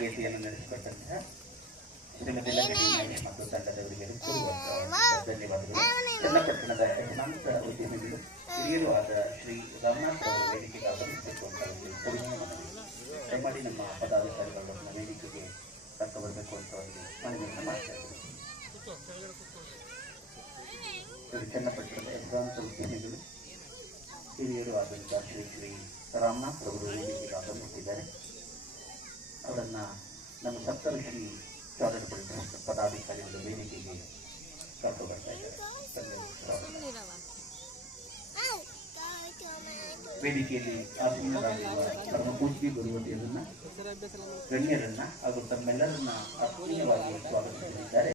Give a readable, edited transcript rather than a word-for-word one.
ಗೀತೆಯನ್ನು ನಡೆಸಿಕೊಟ್ಟಂತಹ ಶ್ರೀಮತಿ ಲಕ್ಷ್ಮೀ ಮತ್ತು ತಂಡದವರಿಗೆ ಧನ್ಯವಾದಗಳು. ಚನ್ನಪಟ್ಟಣದ ಹೆಸರಾಂತ ಉದ್ಯಮಿಗಳು ಹಿರಿಯರು ಆದ ಶ್ರೀ ರಾಮನಾಥ್ ಅವರು ವೇದಿಕೆಗೆ ಆಗಮಿಸಬೇಕು ಅಂತ ಕಡಿಮೆ ಮನವಿ. ದಯಮಾಡಿ ನಮ್ಮ ಪದಾಧಿಕಾರಿಗಳು ನಮ್ಮ ವೇದಿಕೆಗೆ ತಕ್ಕ ಬರಬೇಕು ಅಂತ ಅವರಿಗೆ ಮನವಿಯನ್ನು ಮಾಡ್ತಾ ಇದ್ದಾರೆ. ಚನ್ನಪಟ್ಟಣದ ಹೆಸರಾಂತ ಉದ್ಯಮಿಗಳು ಹಿರಿಯರು ಆದಂತಹ ಶ್ರೀ ರಾಮನಾಥ್ ಅವರು ವೇದಿಕೆಗೆ ಆಗಮಿಸಿದ್ದಾರೆ. ಅವರನ್ನ ನಮ್ಮ ಸಪ್ತಋಷಿ ಚಾರಿಟಬಲ್ ಟ್ರಸ್ಟ್ ಪದಾಧಿಕಾರಿಗಳು ವೇದಿಕೆಗೆ ಕರ್ಕೊಂಡು ಬರ್ತಾ ಇದ್ದಾರೆ. ವೇದಿಕೆಯಲ್ಲಿ ಆತ್ಮೀಯರಾಗಿರುವ ತಮ್ಮ ಪೂಜ್ಯ ಗುರುವತಿಯರನ್ನ, ಗಣ್ಯರನ್ನ ಹಾಗೂ ತಮ್ಮೆಲ್ಲರನ್ನ ಆತ್ಮೀಯವಾಗಿ ಸ್ವಾಗತಿಸಲಿದ್ದಾರೆ.